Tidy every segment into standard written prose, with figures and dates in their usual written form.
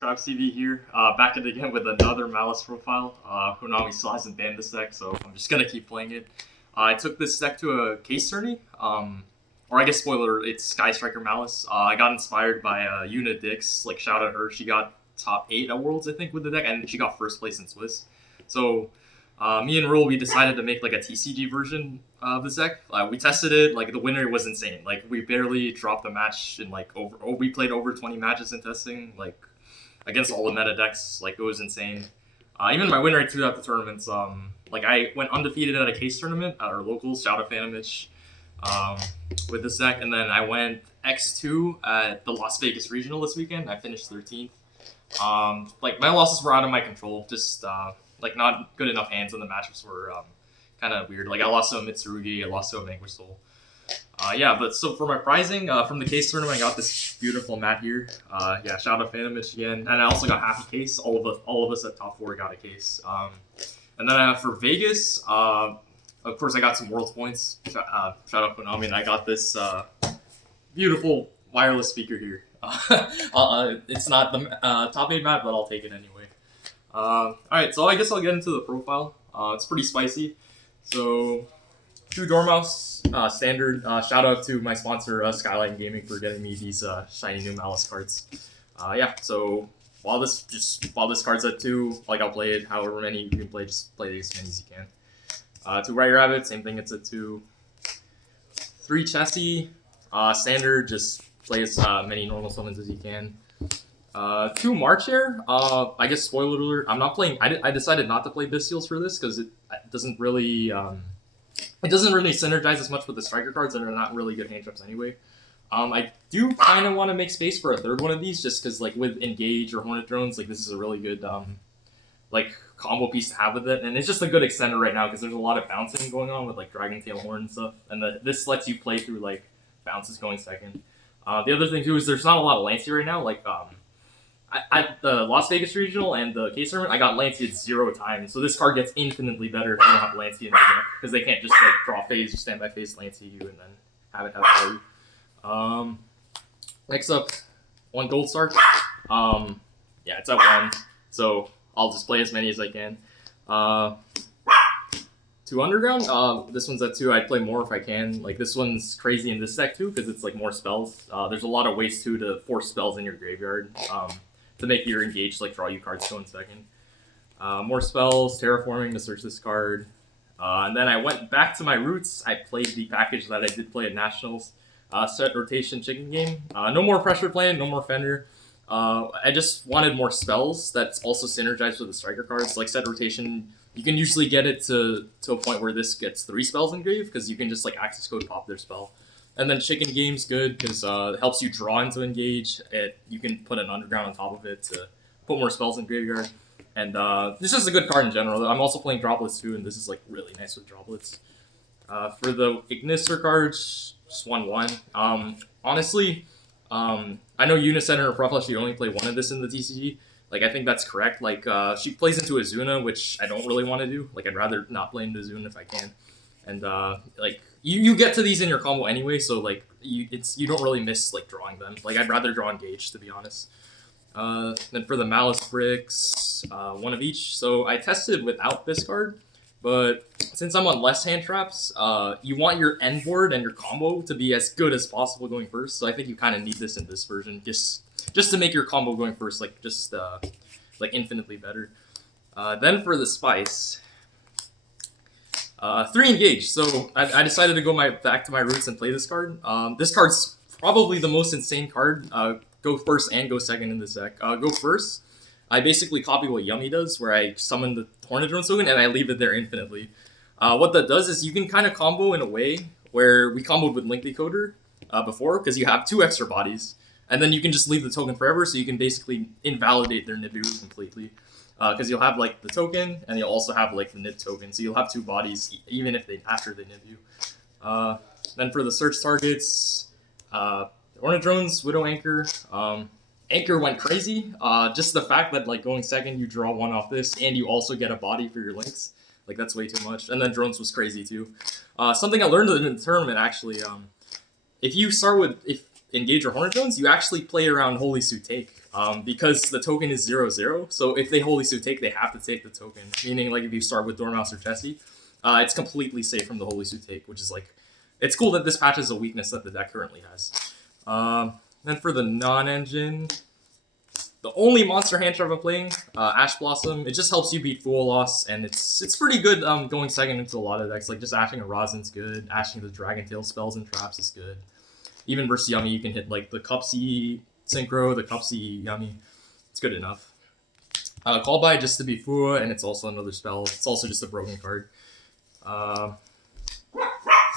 Drive CV here, back at it again with another Malice profile. Konami still hasn't banned this deck, so I'm just gonna keep playing it. I took this deck to a case tourney, or I guess spoiler, it's Sky Striker Malice. I got inspired by Una Dix, like shout out her. She got top 8 at Worlds, I think, with the deck, and she got first place in Swiss. So me and Raul, we decided to make like a TCG version of this deck. We tested it, like the winner was insane. Like we barely dropped a match in like we played over 20 matches in testing, like against all the meta decks. Like it was insane. Even my win rate throughout the tournaments, like I went undefeated at a case tournament at our locals, shout out Phantomich, with this deck, and then I went X2 at the Las Vegas Regional this weekend. I finished 13th. Like my losses were out of my control, just like not good enough hands, and the matchups were kind of weird. Like I lost to a Mitsurugi, I lost to a Vanquish Soul. Yeah, but so for my prizing from the case tournament, I got this beautiful mat here. Yeah, shout out Phantomich again, and I also got half a case. All of us at top 4 got a case. And then for Vegas, of course, I got some Worlds points. Shout out Konami, and I got this beautiful wireless speaker here. It's not the top 8 mat, but I'll take it anyway. Alright, so I guess I'll get into the profile. It's pretty spicy. So, 2 Dormouse, standard. Shout out to my sponsor, Skyline Gaming, for getting me these shiny new Malice cards. Yeah, so while this card's at 2, like I'll play it however many you can play, just play as many as you can. 2 White Rabbit, same thing, it's at 2. 3 Chessie, standard, just play as many normal summons as you can. 2 March Air, I guess spoiler alert, I'm not playing, I decided not to play Bestials for this because it doesn't really synergize as much with the striker cards that are not really good hand traps anyway. I do kind of want to make space for a 3rd one of these, just because like with Engage or Hornet Drones, like this is a really good like combo piece to have with it, and it's just a good extender right now because there's a lot of bouncing going on with like Dragon Tail Horn and stuff, and this lets you play through like bounces going second. The other thing too is there's not a lot of Lancey right now. Like at the Las Vegas Regional and the case tournament, I got Lancey at 0 times, so this card gets infinitely better if you don't have Lancey in the deck, because they can't just like draw phase or stand by phase Lancey you and then have it for you. Next up, 1 Gold Star. Yeah, it's at 1, so I'll just play as many as I can. 2 Underground. This one's at 2. I'd play more if I can. Like this one's crazy in this deck too because it's like more spells. There's a lot of ways too to force spells in your graveyard to make your engage like draw you cards go in second. More spells, terraforming to search this card. And then I went back to my roots. I played the package that I did play at Nationals. Set rotation chicken game. No more pressure playing, no more Fender. I just wanted more spells that's also synergized with the striker cards. Like set rotation, you can usually get it to a point where this gets 3 spells engraved because you can just like access code pop their spell. And then chicken game's good because it helps you draw into engage. You can put an underground on top of it to put more spells in graveyard. And this is a good card in general. I'm also playing droplets too, and this is like really nice with droplets. For the Ignister cards, just 1/1. Honestly, I know Unicenter or Profile, she only play 1 of this in the TCG. Like, I think that's correct. Like, she plays into Azuna, which I don't really want to do. Like, I'd rather not play into Azuna if I can. And, like, you get to these in your combo anyway, so, like, you don't really miss, like, drawing them. Like, I'd rather draw Engage, to be honest. Then for the Malice bricks, 1 of each. So I tested without this card, but since I'm on less hand traps, you want your end board and your combo to be as good as possible going first. So I think you kind of need this in this version, just to make your combo going first like like infinitely better. Then for the spice, 3 engage. So I decided to go back to my roots and play this card. This card's probably the most insane card. Go first and go second in this deck. Go first, I basically copy what Yummy does, where I summon the Hornet Drone token and I leave it there infinitely. What that does is you can kind of combo in a way where we comboed with Link Decoder before, because you have 2 extra bodies, and then you can just leave the token forever, so you can basically invalidate their Nibiru completely. Because you'll have like the token, and you'll also have like the Nib token, so you'll have 2 bodies even if after they Nib you. Then for the search targets, Hornet Drones, Widow Anchor. Anchor went crazy. Just the fact that like going second, you draw 1 off this, and you also get a body for your links. Like that's way too much. And then Drones was crazy too. Something I learned in the tournament actually. If you start with Engage or Hornet Drones, you actually play around Holy Suit Take. because the token is 0/0. So if they Holy Suit take, they have to take the token. Meaning, like if you start with Dormouse or Chessie, it's completely safe from the Holy Suit take, which is like, it's cool that this patch is a weakness that the deck currently has. Then for the non-engine, the only monster hand trap I'm playing, Ash Blossom. It just helps you beat Fool Loss, and it's pretty good going second into a lot of decks. Like just ashing a Rosin's good, ashing the Dragon Tail spells and traps is good. Even versus Yummy, you can hit like the Cupsy Synchro, the Cupsy Yummy. It's good enough. Call by just to be Fua, and it's also another spell. It's also just a broken card.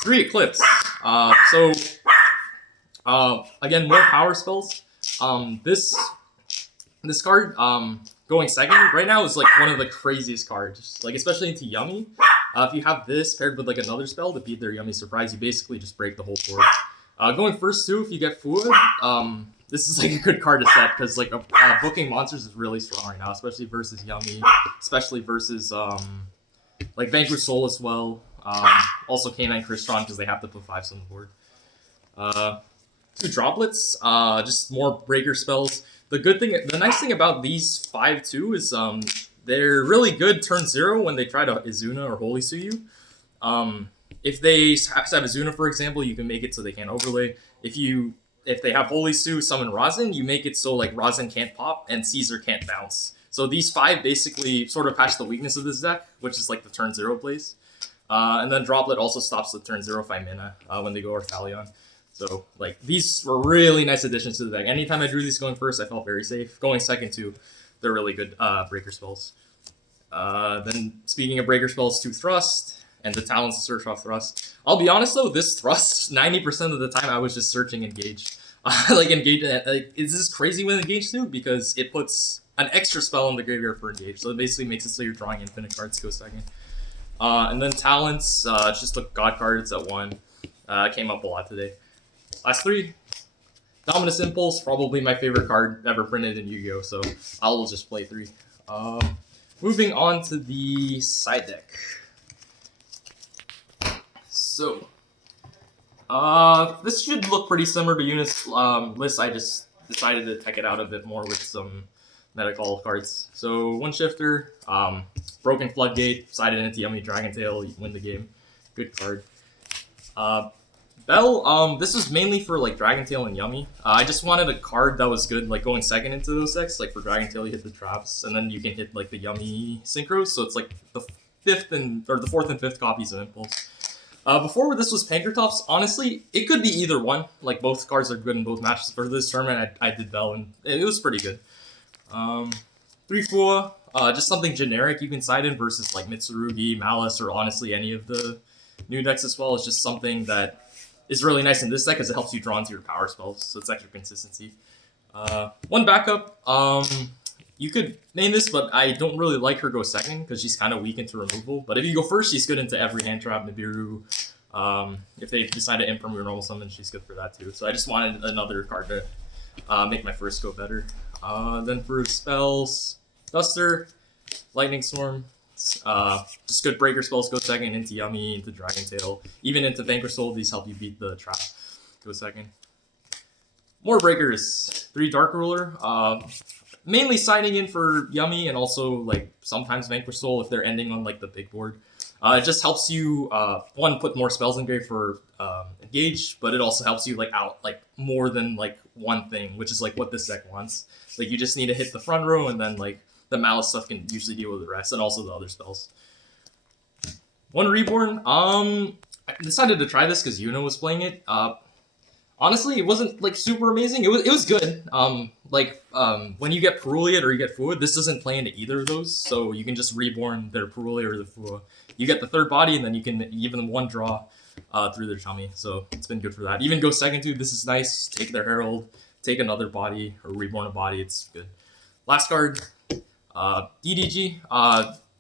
3 Eclipse. Again, more power spells. This card, going second right now is like one of the craziest cards. Like especially into Yummy. If you have this paired with like another spell to beat their Yummy Surprise, you basically just break the whole board. Going first too, if you get Fua, this is like a good card to set because like booking monsters is really strong right now, especially versus Yummy, especially versus like Vanquish Soul as well. Also K9 Crystron because they have to put 5s on the board. 2 Droplets, just more breaker spells. The nice thing about these 5/2 is they're really good turn 0 when they try to Izuna or Holy Sue you. If they have Izuna, for example, you can make it so they can't overlay. If they have Holy Sue summon Rosin, you make it so like Rosin can't pop and Caesar can't bounce. So these 5 basically sort of patch the weakness of this deck, which is like the turn 0 plays. And then Droplet also stops the turn 0 mana when they go Orthalion. So like these were really nice additions to the deck. Anytime I drew these going first, I felt very safe. Going second too, they're really good breaker spells. Then speaking of breaker spells, 2 Thrust. And the Talons to search off Thrust. I'll be honest though, this Thrust, 90% of the time I was just searching Engage. Like Engage, like, is this crazy with Engage too? Because it puts an extra spell in the graveyard for Engage. So it basically makes it so you're drawing infinite cards to go second. And then Talents, it's just a God card, it's at 1. Came up a lot today. Last 3. Dominus Impulse, probably my favorite card ever printed in Yu-Gi-Oh! So I'll just play 3. Moving on to the side deck. So, this should look pretty similar to Eunice's list. I just decided to tech it out a bit more with some medical cards. So, 1 Shifter, Broken Floodgate, sided into Yummy Dragon Tail, you win the game. Good card. Bell, this is mainly for like Dragon Tail and Yummy. I just wanted a card that was good, like going second into those decks. Like for Dragon Tail, you hit the traps, and then you can hit like the Yummy synchros. So it's like the 4th and 5th copies of Impulse. Before this was Pankratops, honestly, it could be either one. Like, both cards are good in both matches. For this tournament, I did Bell, and it was pretty good. 3/4, just something generic you can side in versus, like, Mitsurugi, Maliss, or honestly any of the new decks as well. It's just something that is really nice in this deck because it helps you draw into your power spells, so it's extra consistency. 1 backup, you could name this, but I don't really like her go second because she's kind of weak into removal. But if you go first, she's good into every hand trap, Nibiru. If they decide to imp from your normal summon, she's good for that too. So I just wanted another card to make my first go better. Then for spells, Duster, Lightning Storm. Just good breaker spells go second into Yummy, into Dragon Tail. Even into Vanquish Soul, these help you beat the trap. Go second. More breakers. 3 Dark Ruler. Mainly signing in for Yummy and also like sometimes Vanquish Soul if they're ending on like the big board. It just helps you 1 put more spells in grave for Engage, but it also helps you like out like more than like one thing, which is like what this deck wants. Like you just need to hit the front row and then like the Malice stuff can usually deal with the rest and also the other spells. 1 Reborn. I decided to try this because Yuna was playing it. Honestly, it wasn't like super amazing. It was good. When you get Peruliate or you get Fua, this doesn't play into either of those, so you can just reborn their Peruliate or the Fua. You get the 3rd body, and then you can give them 1 draw through their tummy. So it's been good for that. Even go second too. This is nice. Take their Herald, take another body or reborn a body. It's good. Last card, DDG.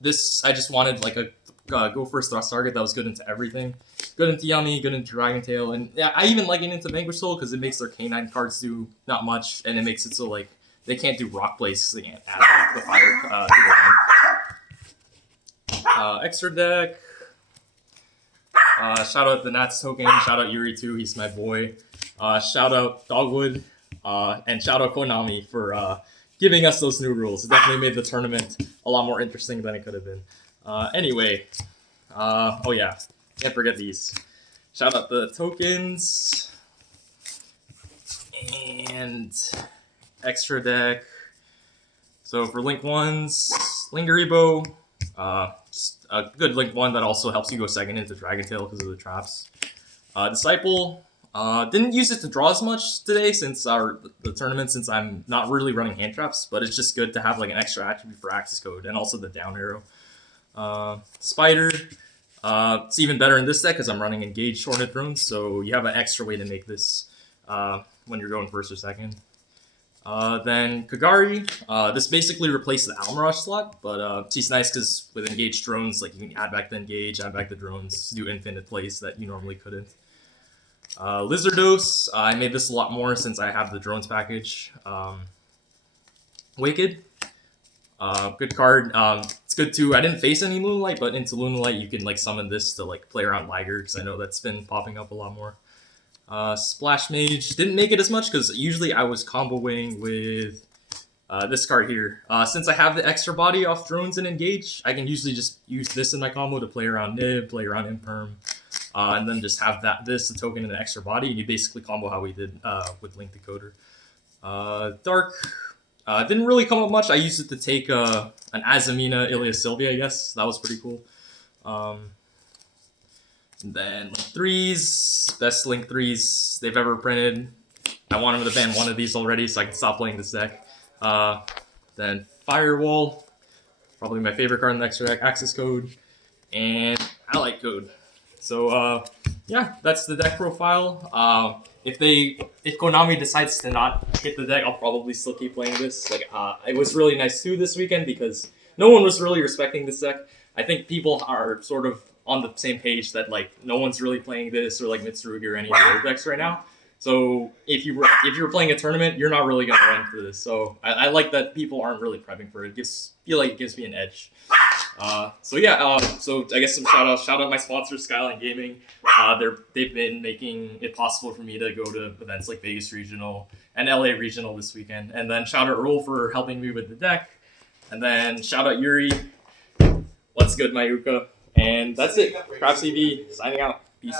This I just wanted like a go first thrust target that was good into everything. Good into Yummy, good into Dragon Tail, and yeah, I even like it into Vanquish Soul because it makes their K9 cards do not much, and it makes it so like they can't do rock plays because they can't add the fire to their hand. Extra deck. Shout out the Nats token. Shout out Yuri too. He's my boy. Shout out Dogwood. And shout out Konami for giving us those new rules. It definitely made the tournament a lot more interesting than it could have been. Anyway, oh yeah, can't forget these. Shout out the tokens and extra deck. So for Link 1s, Lingeribo, just a good Link 1 that also helps you go second into Dragon Tail because of the traps. Disciple, didn't use it to draw as much today since the tournament, since I'm not really running hand traps, but it's just good to have like an extra attribute for Axis Code and also the down arrow. Spider, it's even better in this deck because I'm running Engaged Hornet Drones, so you have an extra way to make this when you're going first or second. Then Kagari, this basically replaced the Almirage slot, but she's nice because with Engaged Drones, like you can add back the Engage, add back the Drones, do infinite plays that you normally couldn't. Lizardos, I made this a lot more since I have the Drones package. Wicked, good card. It's good too. I didn't face any Moonlight, but into Moonlight you can like summon this to like play around Liger because I know that's been popping up a lot more. Splash Mage, didn't make it as much because usually I was comboing with this card here. Since I have the extra body off Drones and Engage, I can usually just use this in my combo to play around Nib, play around Imperm, and then just have this, the token, and the extra body, and you basically combo how we did with Link Decoder. Dark, didn't really come up much. I used it to take an Azamina Ilia Sylvia, I guess. That was pretty cool. And then Link 3s, best Link 3s they've ever printed. I want them to ban one of these already so I can stop playing this deck. Then Firewall, probably my favorite card in the extra deck, Axis Code, and Ally Code. So yeah, that's the deck profile. If Konami decides to not hit the deck, I'll probably still keep playing this. Like it was really nice too this weekend because no one was really respecting this deck. I think people are sort of on the same page that like no one's really playing this or like Mitsurugi or any of the other decks right now. So if you were playing a tournament, you're not really gonna run for this. So I like that people aren't really prepping for it. Feel like it gives me an edge. So yeah, so I guess some shout out my sponsor Skyline Gaming. They've been making it possible for me to go to events like Vegas Regional and LA Regional this weekend. And then shout out Raul for helping me with the deck. And then shout out Yuri. What's good, Mayuka? And that's it. Crabs TV signing out. Peace.